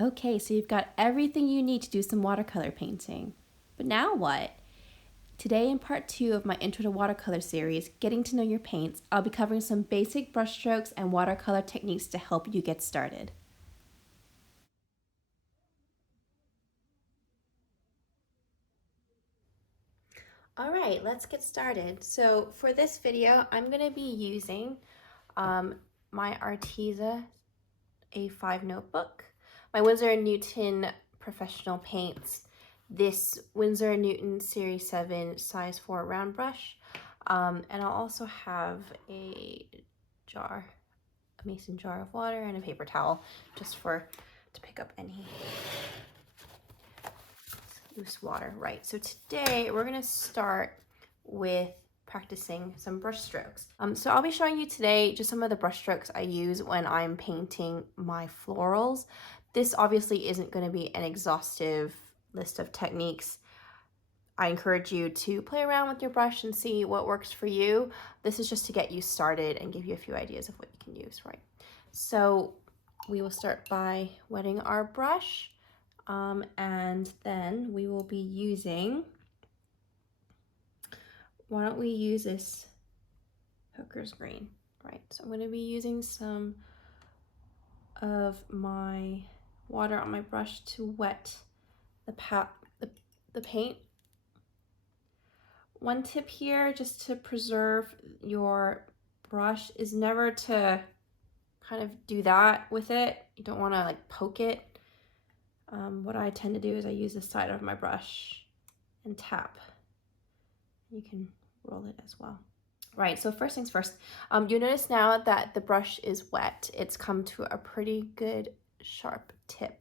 Okay, so you've got everything you need to do some watercolor painting. But now what? Today in part 2 of my Intro to Watercolor series, Getting to Know Your Paints, I'll be covering some basic brushstrokes and watercolor techniques to help you get started. All right, let's get started. So for this video, I'm going to be using my Arteza A5 notebook, my Winsor & Newton professional paints, this Winsor & Newton Series 7 size 4 round brush, and I'll also have a mason jar of water and a paper towel just to pick up any loose water. Right, so today we're going to start with practicing some brush strokes. So I'll be showing you today just some of the brush strokes I use when I'm painting my florals. This obviously isn't going to be an exhaustive list of techniques. I encourage you to play around with your brush and see what works for you. This is just to get you started and give you a few ideas of what you can use, right? So we will start by wetting our brush, and then we will be using, why don't we use this Hooker's green, right? So I'm going to be using some of my water on my brush to wet the paint. One tip here, just to preserve your brush, is never to kind of do that with it. You don't want to like poke it. What I tend to do is I use the side of my brush and tap. You can roll it as well. Right, so first things first, you notice now that the brush is wet. It's come to a pretty good sharp tip.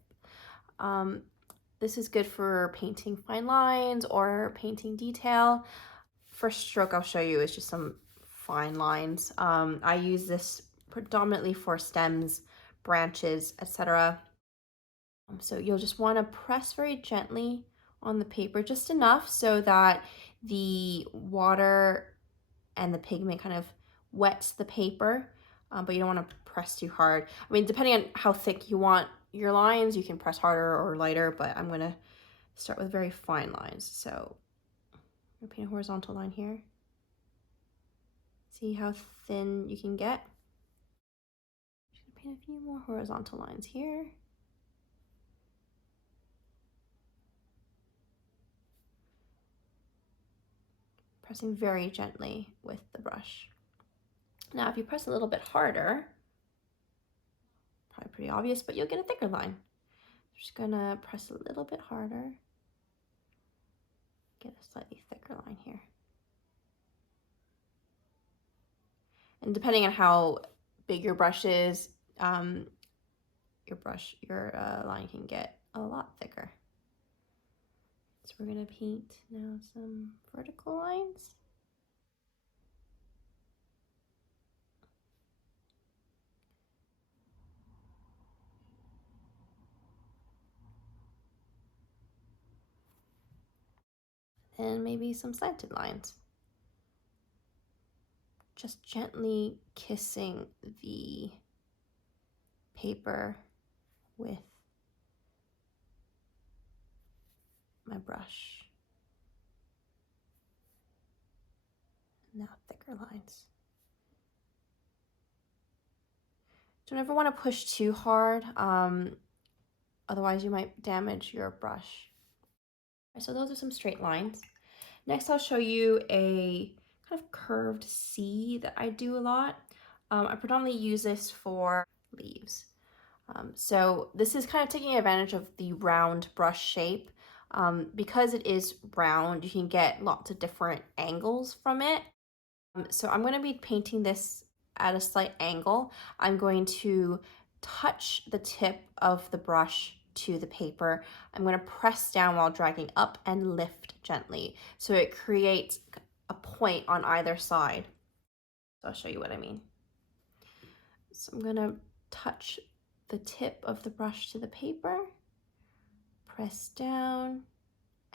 This is good for painting fine lines or painting detail. First stroke I'll show you is just some fine lines. I use this predominantly for stems, branches, etc. So you'll just want to press very gently on the paper, just enough so that the water and the pigment kind of wets the paper, but you don't want to press too hard. I mean, depending on how thick you want your lines, you can press harder or lighter, but I'm going to start with very fine lines. So I'm going to paint a horizontal line here. See how thin you can get? I'm just going to paint a few more horizontal lines here. Pressing very gently with the brush. Now, if you press a little bit harder, probably pretty obvious, but you'll get a thicker line. Just gonna press a little bit harder, get a slightly thicker line here. And depending on how big your brush is, your line can get a lot thicker. So we're gonna paint now some vertical lines. And maybe some slanted lines. Just gently kissing the paper with my brush. Now thicker lines. Don't ever want to push too hard, otherwise you might damage your brush. So those are some straight lines. Next I'll show you a kind of curved C that I do a lot. I predominantly use this for leaves. So this is kind of taking advantage of the round brush shape. Because it is round, you can get lots of different angles from it. So I'm going to be painting this at a slight angle. I'm going to touch the tip of the brush to the paper. I'm going to press down while dragging up and lift gently. So it creates a point on either side. So I'll show you what I mean. So I'm going to touch the tip of the brush to the paper, press down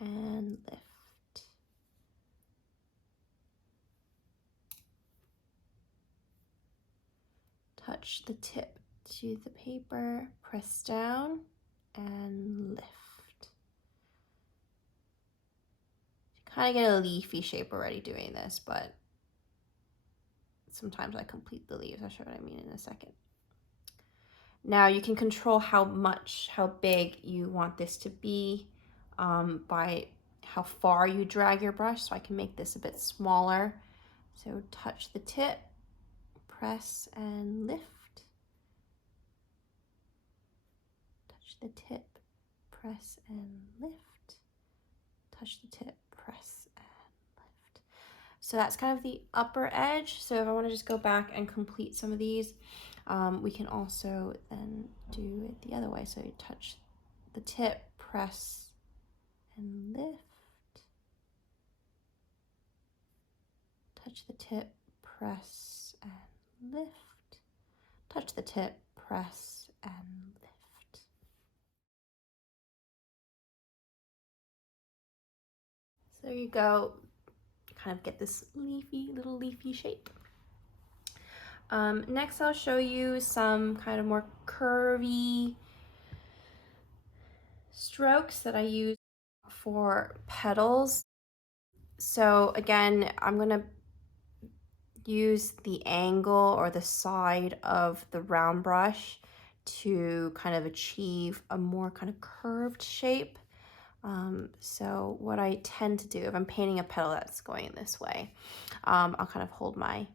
and lift. Touch the tip to the paper, press down and lift. You kind of get a leafy shape already doing this, but sometimes I complete the leaves. I'll show what I mean in a second. Now you can control how big you want this to be by how far you drag your brush. So I can make this a bit smaller. So touch the tip, press and lift. Touch the tip, press and lift. Touch the tip, press and lift. So that's kind of the upper edge. So if I want to just go back and complete some of these, we can also then do it the other way. So you touch the tip, press and lift. Touch the tip, press and lift. Touch the tip, press and lift. So there you go. Kind of get this little leafy shape. Next I'll show you some kind of more curvy strokes that I use for petals. So again, I'm gonna use the angle or the side of the round brush to kind of achieve a more kind of curved shape. So what I tend to do if I'm painting a petal that's going this way, I'll kind of hold my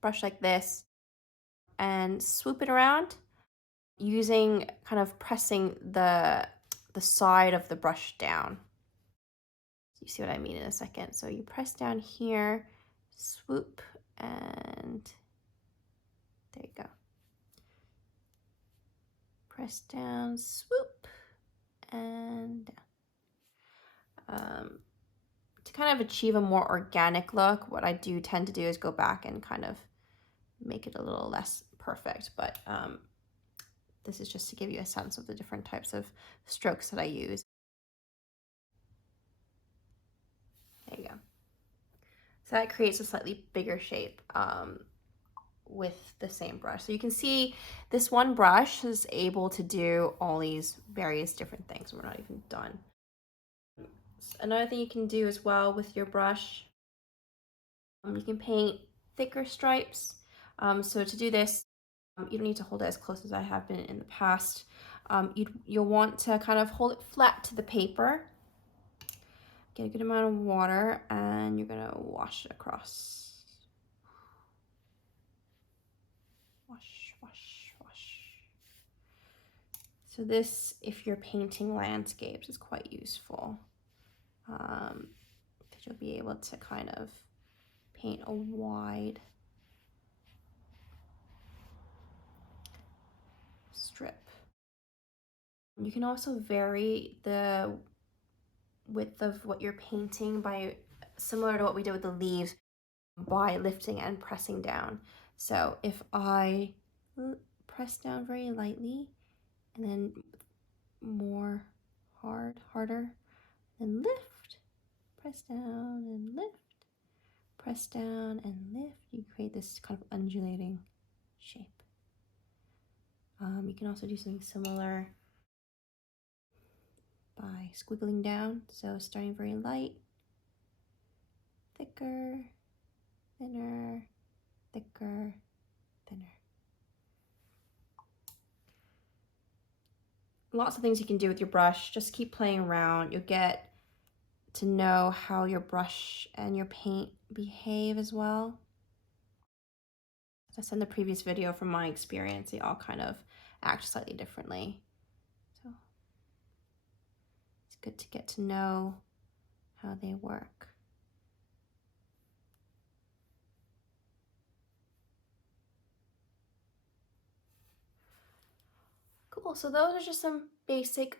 brush like this and swoop it around using kind of pressing the side of the brush down. You see what I mean in a second. So you press down here, swoop, and there you go. Press down, swoop, and down. To kind of achieve a more organic look, what I do tend to do is go back and kind of make it a little less perfect, but this is just to give you a sense of the different types of strokes that I use. There you go. So that creates a slightly bigger shape with the same brush. So you can see this one brush is able to do all these various different things. We're not even done. Another thing you can do as well with your brush, you can paint thicker stripes. So to do this, you don't need to hold it as close as I have been in the past. You'll want to kind of hold it flat to the paper, get a good amount of water, and you're gonna wash it across. Wash, wash, wash. So this, if you're painting landscapes, is quite useful. Because you'll be able to kind of paint a wide strip. You can also vary the width of what you're painting by, similar to what we did with the leaves, by lifting and pressing down. So if I press down very lightly and then more harder, and lift, press down and lift, press down and lift, you create this kind of undulating shape. You can also do something similar by squiggling down. So starting very light, thicker, thinner, thicker, thinner. Lots of things you can do with your brush. Just keep playing around. You'll get to know how your brush and your paint behave as well. As I said in the previous video, from my experience, they all kind of act slightly differently. So it's good to get to know how they work. Cool, so those are just some basic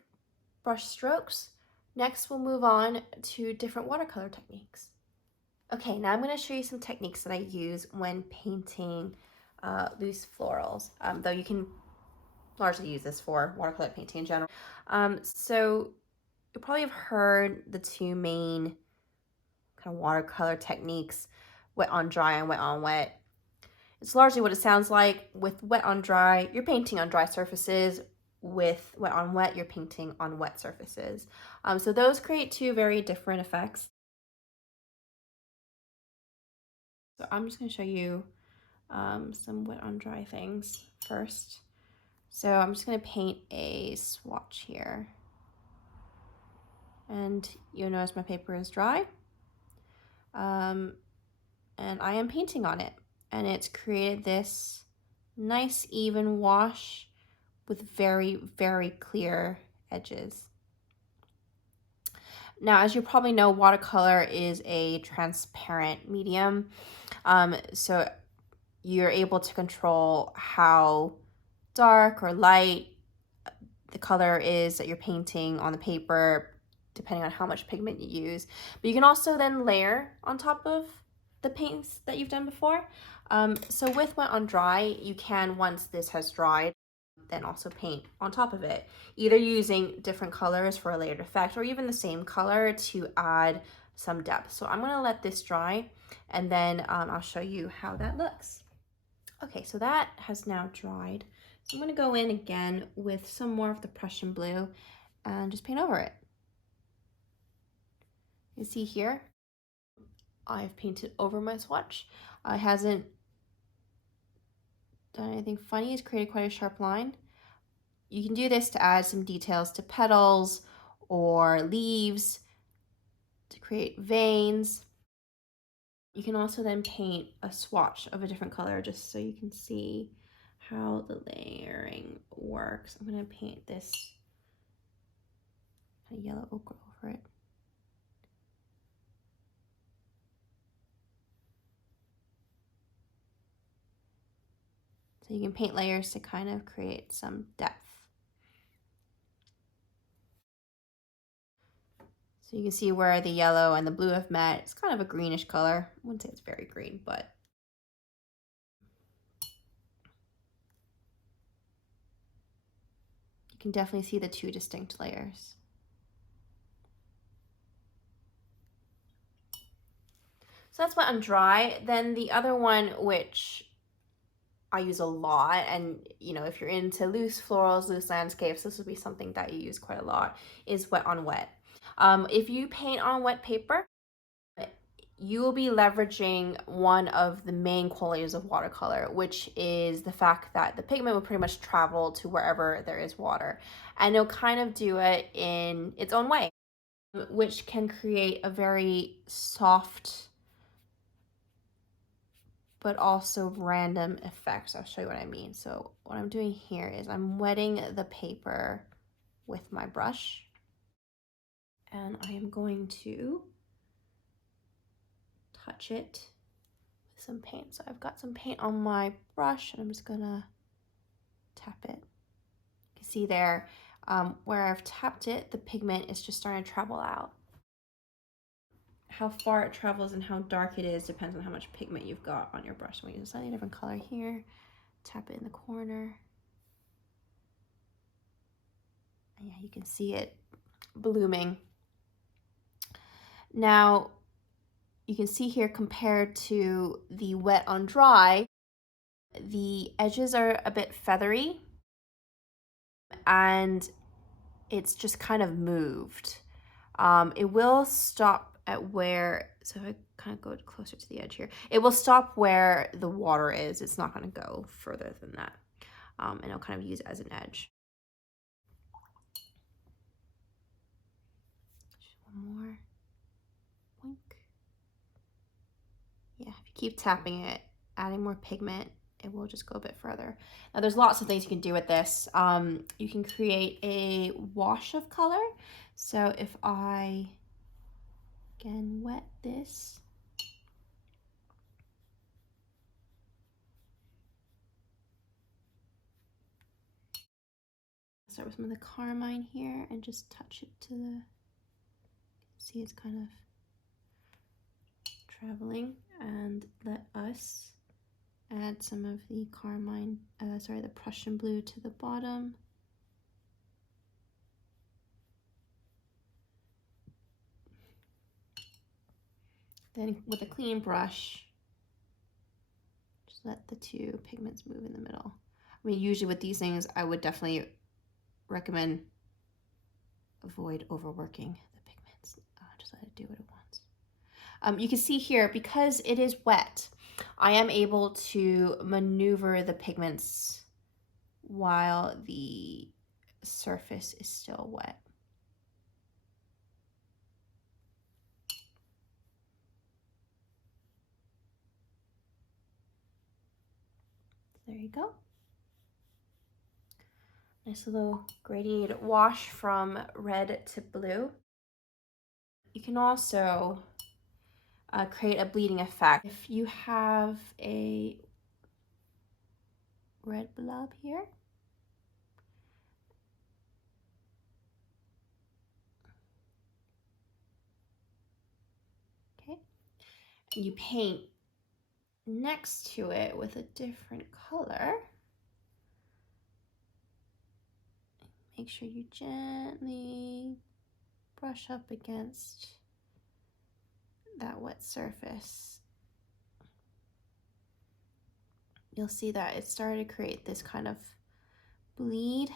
brush strokes. Next, we'll move on to different watercolor techniques. Okay, now I'm going to show you some techniques that I use when painting loose florals, though you can largely use this for watercolor painting in general. So you probably have heard the two main kind of watercolor techniques, wet on dry and wet on wet. It's largely what it sounds like. With wet on dry, you're painting on dry surfaces. with wet on wet, you're painting on wet surfaces. So those create two very different effects. So I'm just going to show you some wet on dry things first. So I'm just going to paint a swatch here. And you'll notice my paper is dry. And I am painting on it. And it's created this nice even wash with very, very clear edges. Now, as you probably know, watercolor is a transparent medium. So you're able to control how dark or light the color is that you're painting on the paper, depending on how much pigment you use. But you can also then layer on top of the paints that you've done before. So with wet on dry, you can, once this has dried, then also paint on top of it, either using different colors for a layered effect or even the same color to add some depth. So I'm gonna let this dry and then I'll show you how that looks. Okay, so that has now dried. So I'm gonna go in again with some more of the Prussian Blue and just paint over it. You see here, I've painted over my swatch. I hasn't done anything funny, it's created quite a sharp line. You can do this to add some details to petals or leaves, to create veins. You can also then paint a swatch of a different color just so you can see how the layering works. I'm going to paint this kind of yellow ochre over it. So you can paint layers to kind of create some depth. So you can see where the yellow and the blue have met. It's kind of a greenish color. I wouldn't say it's very green, but you can definitely see the two distinct layers. So that's wet on dry. Then the other one, which I use a lot, and you know, if you're into loose florals, loose landscapes, this would be something that you use quite a lot, is wet on wet. If you paint on wet paper, you will be leveraging one of the main qualities of watercolor, which is the fact that the pigment will pretty much travel to wherever there is water, and it'll kind of do it in its own way, which can create a very soft but also random effects. I'll show you what I mean. So what I'm doing here is I'm wetting the paper with my brush, and I am going to touch it with some paint. So I've got some paint on my brush and I'm just gonna tap it. You can see there where I've tapped it, the pigment is just starting to travel out. How far it travels and how dark it is depends on how much pigment you've got on your brush. I'm gonna use a slightly different color here. Tap it in the corner. And yeah, you can see it blooming. Now, you can see here compared to the wet on dry, the edges are a bit feathery and it's just kind of moved. It will stop at where, so if I kind of go closer to the edge here, it will stop where the water is. It's not going to go further than that. And it'll kind of use it as an edge. Just one more. Boink. Yeah, if you keep tapping it, adding more pigment, it will just go a bit further. Now there's lots of things you can do with this. You can create a wash of color. So if I, again, wet this. Start with some of the Carmine here and just touch it to the, see it's kind of traveling, and let us add some of the Carmine, the Prussian Blue to the bottom. Then with a clean brush, just let the two pigments move in the middle. I mean, usually with these things, I would definitely recommend avoid overworking the pigments. Just let it do what it wants. You can see here, because it is wet, I am able to maneuver the pigments while the surface is still wet. There you go. Nice little gradiated wash from red to blue. You can also create a bleeding effect. If you have a red blob here, okay, and you paint next to it with a different color, make sure you gently brush up against that wet surface. You'll see that it started to create this kind of bleed.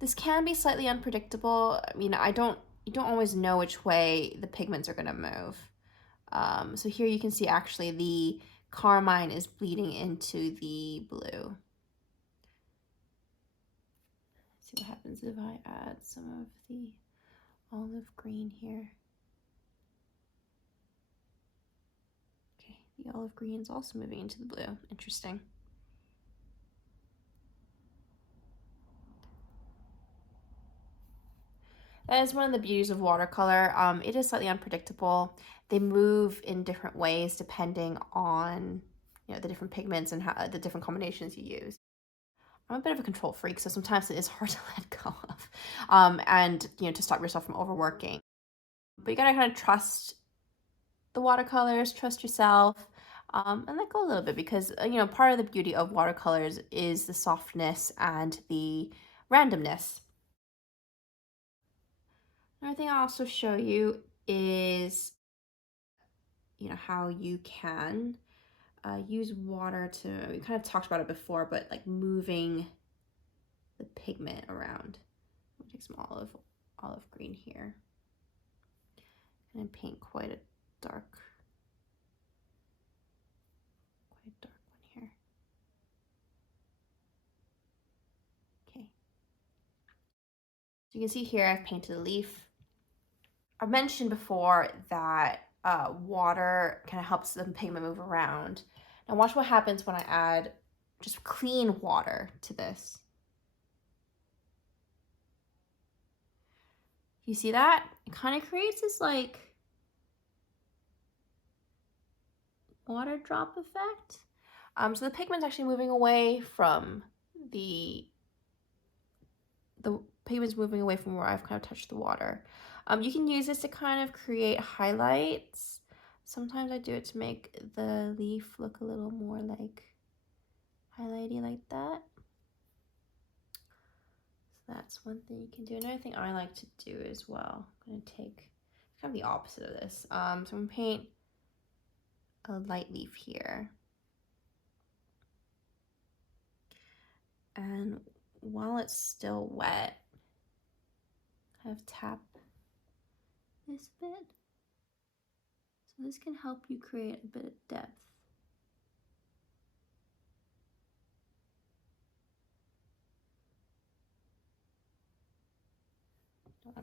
This can be slightly unpredictable. I mean, you don't always know which way the pigments are gonna move. So here you can see actually the Carmine is bleeding into the blue. See what happens if I add some of the olive green here. Okay, the olive green is also moving into the blue. Interesting. That is one of the beauties of watercolor. It is slightly unpredictable. They move in different ways depending on, you know, the different pigments and how the different combinations you use. I'm a bit of a control freak, so sometimes it is hard to let go of, and, you know, to stop yourself from overworking. But you gotta kind of trust the watercolors, trust yourself, and let go a little bit, because, you know, part of the beauty of watercolors is the softness and the randomness. Another thing I'll also show you is, you know, how you can use water to, we kind of talked about it before, but like moving the pigment around. I'm gonna take some olive green here and paint quite a dark one here. Okay. So you can see here I've painted a leaf. I mentioned before that water kind of helps the pigment move around. Now watch what happens when I add just clean water to this. You see that? It kind of creates this like water drop effect. So the pigment's actually moving away from the pigment's moving away from where I've kind of touched the water. You can use this to kind of create highlights. Sometimes I do it to make the leaf look a little more like highlighty like that. So that's one thing you can do. Another thing I like to do as well, I'm going to take kind of the opposite of this. So I'm going to paint a light leaf here. And while it's still wet, kind of tap this bit. So this can help you create a bit of depth.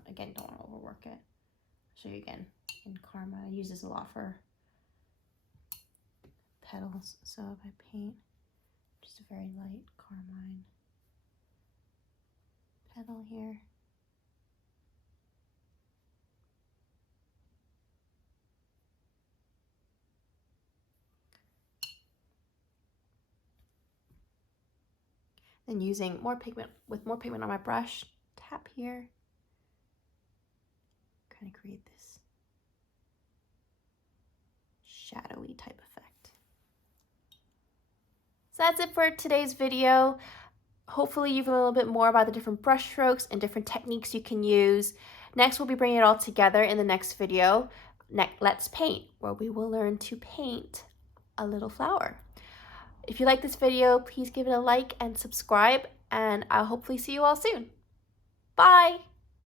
Again, don't want to overwork it. I'll show you again in Karma. I use this a lot for petals. So if I paint just a very light Carmine petal here. Then using more pigment, with more pigment on my brush, tap here, kind of create this shadowy type effect. So that's it for today's video. Hopefully you've learned a little bit more about the different brush strokes and different techniques you can use. Next, we'll be bringing it all together in the next video, Let's Paint, where we will learn to paint a little flower. If you like this video, please give it a like and subscribe, and I'll hopefully see you all soon. Bye!